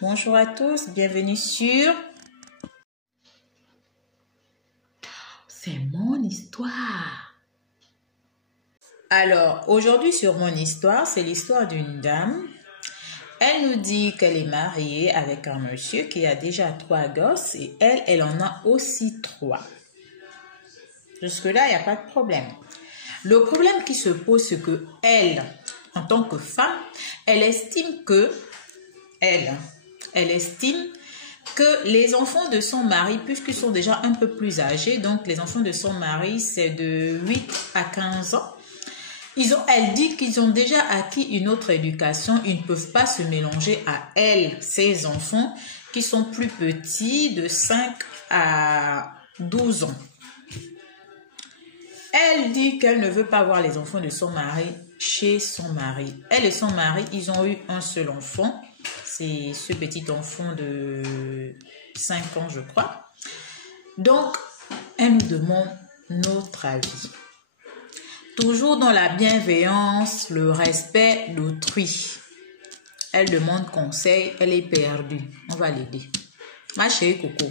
Bonjour à tous, bienvenue sur... C'est mon histoire. Alors, aujourd'hui sur mon histoire, c'est l'histoire d'une dame. Elle nous dit qu'elle est mariée avec un monsieur qui a déjà 3 gosses et elle en a aussi 3. Jusque-là, il n'y a pas de problème. Le problème qui se pose, c'est que elle, en tant que femme, elle estime que les enfants de son mari, puisqu'ils sont déjà un peu plus âgés, donc les enfants de son mari, c'est de 8 à 15 ans, elle dit qu'ils ont déjà acquis une autre éducation, ils ne peuvent pas se mélanger à elle, ses enfants, qui sont plus petits, de 5 à 12 ans. Elle dit qu'elle ne veut pas voir les enfants de son mari chez son mari. Elle et son mari, ils ont eu un seul enfant. C'est ce petit enfant de 5 ans, je crois. Donc, elle nous demande notre avis. Toujours dans la bienveillance, le respect d'autrui. Elle demande conseil, elle est perdue. On va l'aider. Ma chérie Coco,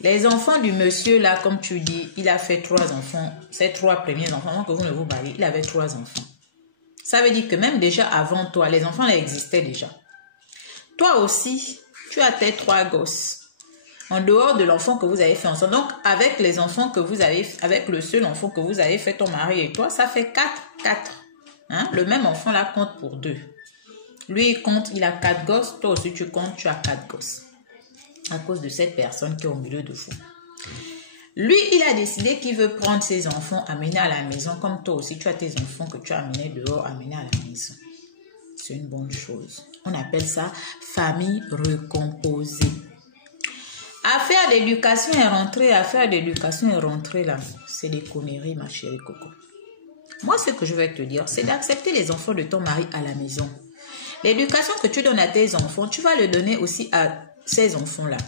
les enfants du monsieur là, comme tu dis, il a fait 3 enfants. Ces 3 premiers enfants, avant que vous ne vous baillez, il avait 3 enfants. Ça veut dire que même déjà avant toi, les enfants là existaient déjà. Toi aussi, tu as tes 3 gosses. En dehors de l'enfant que vous avez fait ensemble. Donc, avec les enfants que vous avez, avec le seul enfant que vous avez fait, ton mari et toi, ça fait 4. Hein? Le même enfant là compte pour 2. Lui, il compte, il a 4 gosses. Toi aussi, tu comptes, tu as 4 gosses. À cause de cette personne qui est au milieu de vous. Lui, il a décidé qu'il veut prendre ses enfants, amener à la maison. Comme toi aussi, tu as tes enfants que tu as amenés dehors, amener à la maison. C'est une bonne chose. On appelle ça famille recomposée. Affaire d'éducation est rentrée là. C'est des conneries, ma chérie Coco. Moi, ce que je vais te dire, c'est d'accepter les enfants de ton mari à la maison. L'éducation que tu donnes à tes enfants, tu vas le donner aussi à ces enfants-là.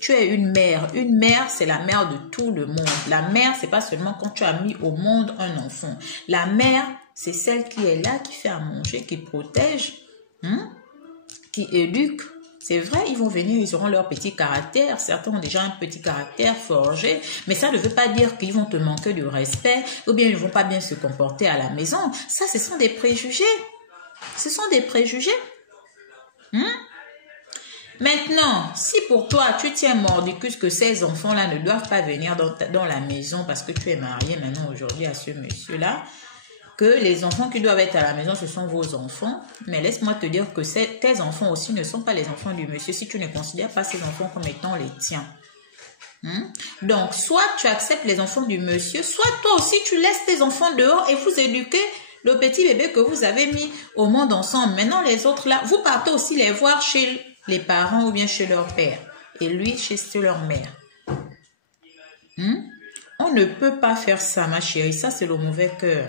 Tu es une mère. Une mère, c'est la mère de tout le monde. La mère, c'est pas seulement quand tu as mis au monde un enfant. La mère, c'est celle qui est là, qui fait à manger, qui protège, qui éduque. C'est vrai, ils vont venir, ils auront leur petit caractère. Certains ont déjà un petit caractère forgé. Mais ça ne veut pas dire qu'ils vont te manquer de respect ou bien ils ne vont pas bien se comporter à la maison. Ça, ce sont des préjugés. Ce sont des préjugés. Maintenant, si pour toi, tu tiens mordicus que ces enfants-là ne doivent pas venir dans la maison parce que tu es marié maintenant aujourd'hui à ce monsieur-là, que les enfants qui doivent être à la maison, ce sont vos enfants. Mais laisse-moi te dire que tes enfants aussi ne sont pas les enfants du monsieur si tu ne considères pas ces enfants comme étant les tiens. Donc, soit tu acceptes les enfants du monsieur, soit toi aussi tu laisses tes enfants dehors et vous éduquez le petit bébé que vous avez mis au monde ensemble. Maintenant, les autres là, vous partez aussi les voir chez les parents ou bien chez leur père. Et lui, chez leur mère. On ne peut pas faire ça, ma chérie. Ça, c'est le mauvais cœur.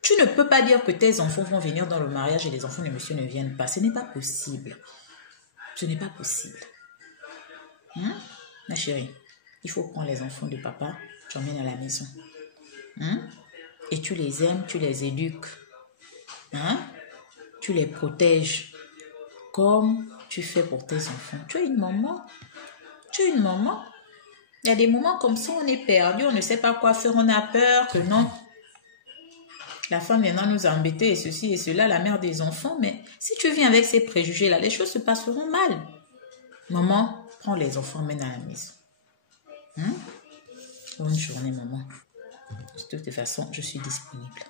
Tu ne peux pas dire que tes enfants vont venir dans le mariage et les enfants de monsieur ne viennent pas. Ce n'est pas possible. Ce n'est pas possible. Ma chérie, il faut prendre les enfants de papa, tu emmènes à la maison. Et tu les aimes, tu les éduques. Tu les protèges. Comme tu fais pour tes enfants. Tu es une maman. Tu es une maman. Il y a des moments comme ça, on est perdu, on ne sait pas quoi faire, on a peur que non. La femme viendra nous embêter et ceci et cela, la mère des enfants. Mais si tu viens avec ces préjugés-là, les choses se passeront mal. Maman, prends les enfants, mène à la maison. Bonne journée, maman. De toute façon, je suis disponible.